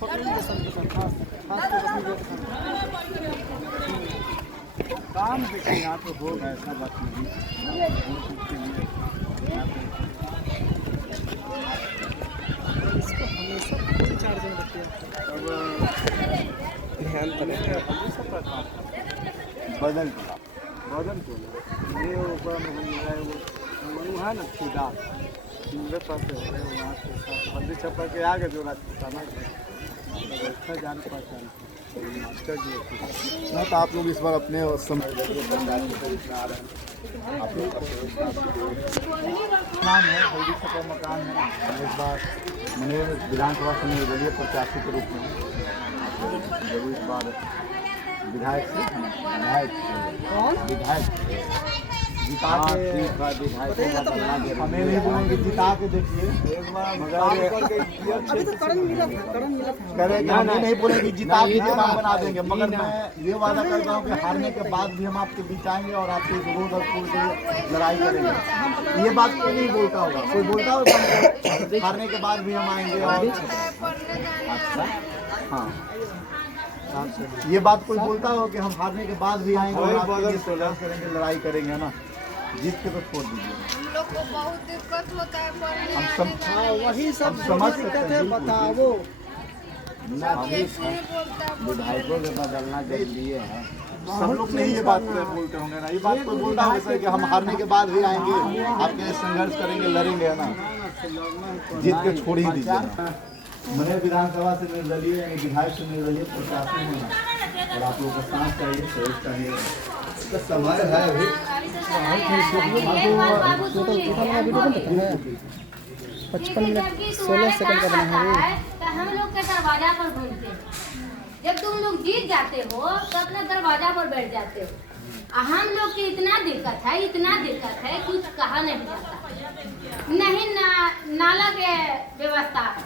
काम देखिए यहाँ तो होगा, ऐसा बात नहीं। इसको हमेशा फुल चार्ज में रखिए। ध्यान करें बदन को ये ऊपर में है वो है ना सीधा मेरे पास है वहाँ से बंदी छपा के आगे जो रास्ता ना अच्छा जान पहचान मास्टर जी ना। तो आप लोग इस बार अपने समय नाम है हल्दी छपा मकान है। इस बार मैंने विधानसभा से निर्दलीय प्रत्याशी के रूप में जरूर इस बार विधायक जिता के हमें नहीं बोलेंगे, जिता के देखिए एक बार अभी तो करण मिला था करेंगे। हमें नहीं बोलेंगे जिता के नाम बना देंगे, मगर मैं ये वादा करता हूँ कि हारने के बाद भी हम आपके बीच आएंगे और आपके विरोध और पूर्व से लड़ाई करेंगे। ये बात कोई नहीं बोलता होगा, कोई बोलता होगा हारने के बाद भी हम आएंगे और अच्छा हाँ ये बात कोई बोलता हो कि हम हारने के बाद भी आएंगे और आपके लिए संघर्ष करेंगे, लड़ाई करेंगे, है ना। जीत के तो छोड़ दीजिए। हम लोग को बहुत दिक्कत होता है वही सब समझ सकते हैं। बताओ विधायकों के बदलना जरूरी है। सब लोग नहीं ये बात बोलते होंगे ना, ये बात कोई बोलता होगा कि हम हारने के बाद भी आएंगे, आपके लिए संघर्ष करेंगे, लड़ेंगे, है ना। जीत के छोड़ ही दीजिए ना। मैंने विधानसभा से निर्दलीय विधायक से निर्दलीय प्रत्याशी हूँ और आप लोग का साथ चाहिए, सहयोग चाहिए। समय है अभी 55 मिनट 16 सेकंड का बना है। हम लोग के दरवाजा पर घूमते हैं। जब तुम लोग जीत जाते हो तो अपने दरवाजा पर बैठ जाते हो। हम लोग की इतना दिक्कत है कुछ कहा नहीं जाता। नहीं नाला के व्यवस्था है,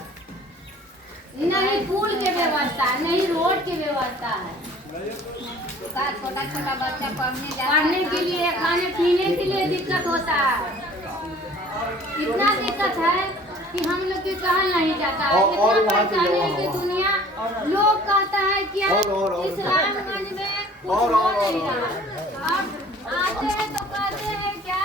नहीं पुल के व्यवस्था, नहीं रोड की व्यवस्था है। छोटा बच्चा पढ़ने के लिए, खाने पीने के लिए दिक्कत होता है। इतना दिक्कत है कि हम लोग की कहा नहीं जाता है। इतना परेशानी है कि दुनिया लोग कहता है कि इस्लामगंज में कुछ हो नहीं रहा। अब आते हैं तो कहते हैं क्या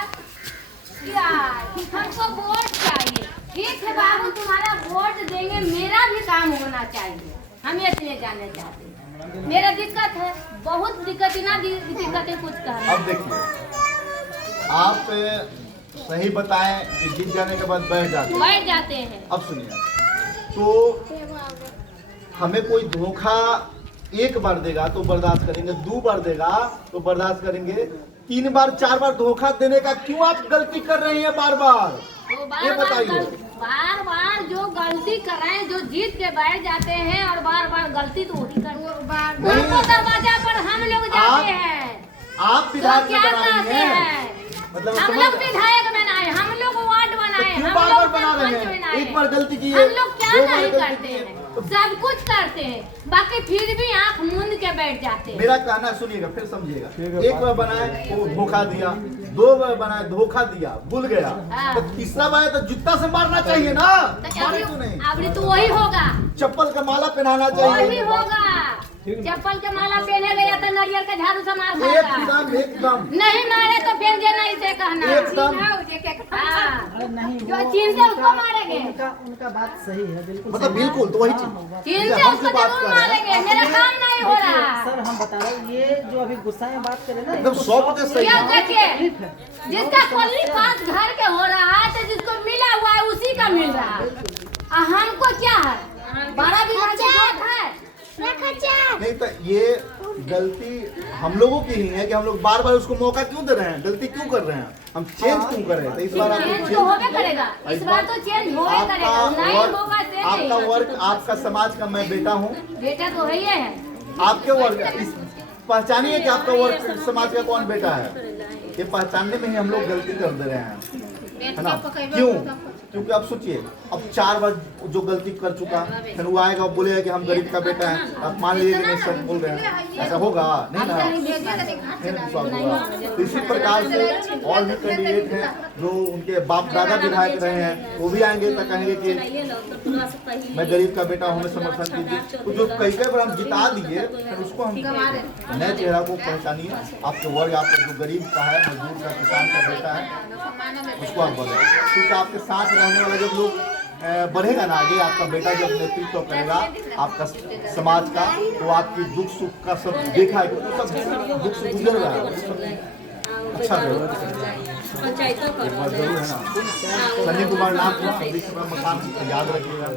कि हमको वोट चाहिए। ठीक है बाबू, तुम्हारा वोट देंगे, मेरा भी काम होना चाहिए। हम इतने जाने चाहते हैं। मेरा दिक्कत है, बहुत दिक्कत, इतना दिक्कत है कुछ कहना। अब देखिए, आप सही बताएं कि जीत जाने के बाद बैठ जाते हैं। अब सुनिए, तो हमें कोई धोखा एक बार देगा तो बर्दाश्त करेंगे, 2 बार देगा तो बर्दाश्त करेंगे, 3 बार 4 बार धोखा देने का क्यों आप गलती कर रही हैं बार बार? ये बताइए। बार जो गलती कर रहे हैं, जो जीत के बैठ जाते हैं और बार गलती तो वही कर दरवाजा पर हम लोग जाते हैं। आप विधायक क्या कहते हैं? मतलब हम लोग विधायक बनाए, हम लोग वार्ड बनाए, हम लोग बना रहे हैं। एक बार गलती की हम लोग क्या नहीं करते हैं, सब कुछ करते हैं, बाकी फिर भी आँख मूंद के बैठ जाते हैं। मेरा कहना सुनिएगा फिर समझिएगा। एक बार बनाए वो धोखा दिया, 2 बार बनाए धोखा दिया, भूल गया, तो तीसरा बार तो जूता से मारना चाहिए ना। मारे तो नहीं, अब तो वही होगा, चप्पल का माला पहनाना चाहिए, वही होगा। चप्पल के माला पहने गया तो नारियल के झाड़ू से मार एकदम नहीं मारे तो फिर देना इसे कहना एकदम जो चीन से उसको मारेंगे। उनका बात सही है, बिल्कुल मतलब बिल्कुल तो वही चीज चीन से उसको जरूर मारेंगे। मेरा काम नहीं हो रहा। सर हम बता रहे हैं, ये जो अभी गुस्सा में बात करें ना, एकदम 100% सही है। देखिए, जिसका कोल्ली पास घर के हो रहा है तो जिसको मिला हुआ है उसी का मिल रहा है। हमको क्या है, 12 बीघा की बात है। नहीं तो ये गलती हम लोगों की ही है कि हम लोग बार बार उसको मौका क्यों दे रहे हैं, गलती क्यों कर रहे हैं, हम चेंज क्यों कर रहे हैं। तो इस बार चेंज तो होगा करेगा, इस बार तो चेंज होगा करेगा, नहीं होगा चेंज। आपका वर्क, आपका समाज का मैं बेटा हूँ, बेटा तो है। आपके वर्क पहचानिए कि आपका वर्क समाज का कौन बेटा है। ये पहचानने में ही हम लोग गलती कर दे रहे हैं, है ना। क्यों क्योंकि अब सोचिए, अब 4 बार जो गलती कर चुका, फिर वो आएगा और बोलेगा कि हम गरीब का बेटा है, अब मान लीजिए कि नहीं सब बोल रहे हैं, ऐसा होगा नहीं ना, नहीं विश्वास होगा। तो इसी प्रकार से और भी कैंडिडेट हैं जो उनके बाप दादा विधायक रहे हैं, वो भी आएंगे तो कहेंगे कि मैं गरीब का बेटा हूँ, मैं समर्थन कीजिए। तो जो कई बार हम जिता दिए, फिर उसको हम नए चेहरा को पहचानिए। आपके वर्ग, आपका जो गरीब का है, मजदूर का, किसान का बेटा है, उसको आप बोले, क्योंकि आपके साथ रहने वाले जब लोग बढ़ेगा ना आगे, आपका बेटा जब नेतृत्व करेगा आपका समाज का, तो आपकी दुख सुख का सब देखा है, तो सब दुख से गुजर रहा है, अच्छा जरूर है ना। सन्नी कुमार नाम मकान याद रखिएगा।